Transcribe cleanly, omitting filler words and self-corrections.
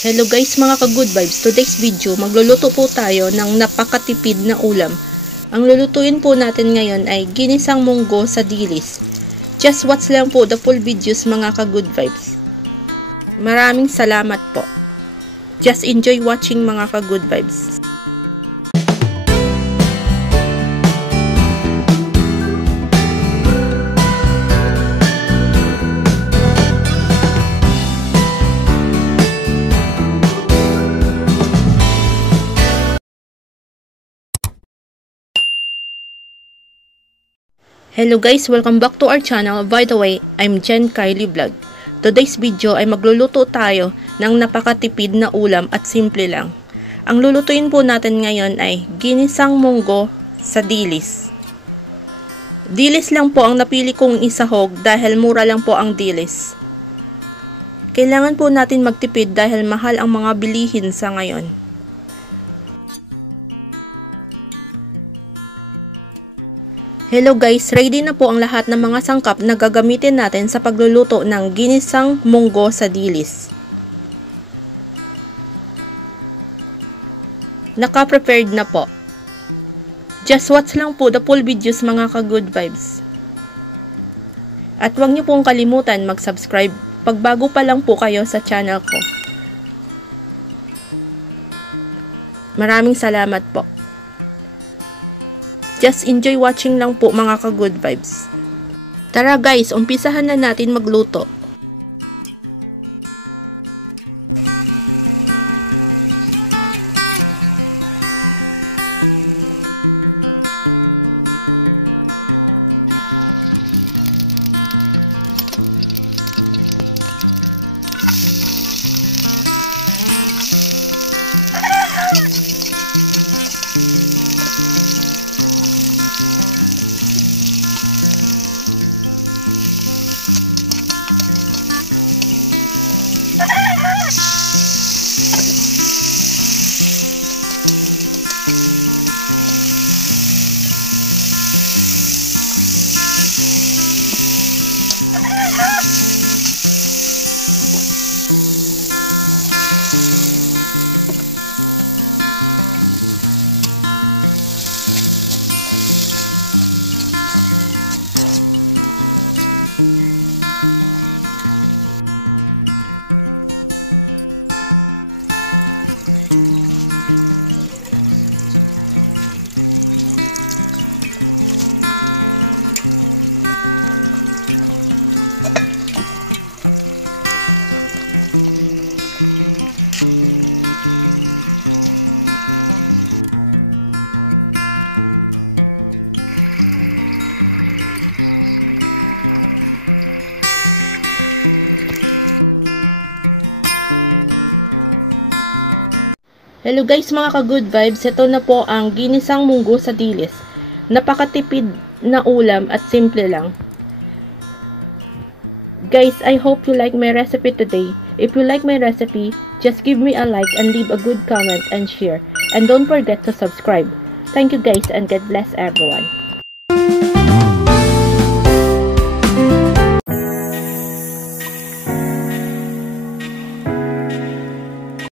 Hello guys mga ka-good vibes, today's video magluluto po tayo ng napakatipid na ulam. Ang lulutuin po natin ngayon ay ginisang munggo sa dilis. Just watch lang po the full videos mga ka-good vibes. Maraming salamat po. Just enjoy watching mga ka-good vibes. Hello guys, welcome back to our channel. By the way, I'm Jen Kylie Vlog. Today's video ay magluluto tayo ng napakatipid na ulam at simple lang. Ang lulutuin po natin ngayon ay ginisang munggo sa dilis. Dilis lang po ang napili kong isahog dahil mura lang po ang dilis. Kailangan po natin magtipid dahil mahal ang mga bilihin sa ngayon. Hello guys, ready na po ang lahat ng mga sangkap na gagamitin natin sa pagluluto ng ginisang munggo sa dilis. Naka-prepared na po. Just watch lang po the full videos mga ka-good vibes. At huwag niyo pong kalimutan mag-subscribe pag bago pa lang po kayo sa channel ko. Maraming salamat po. Just enjoy watching lang po mga ka-good vibes. Tara guys, umpisahan na natin magluto. Hello guys mga ka-good vibes, ito na po ang ginisang munggo sa dilis. Napakatipid na ulam at simple lang. Guys, I hope you like my recipe today. If you like my recipe, just give me a like and leave a good comment and share. And don't forget to subscribe. Thank you guys and God bless everyone.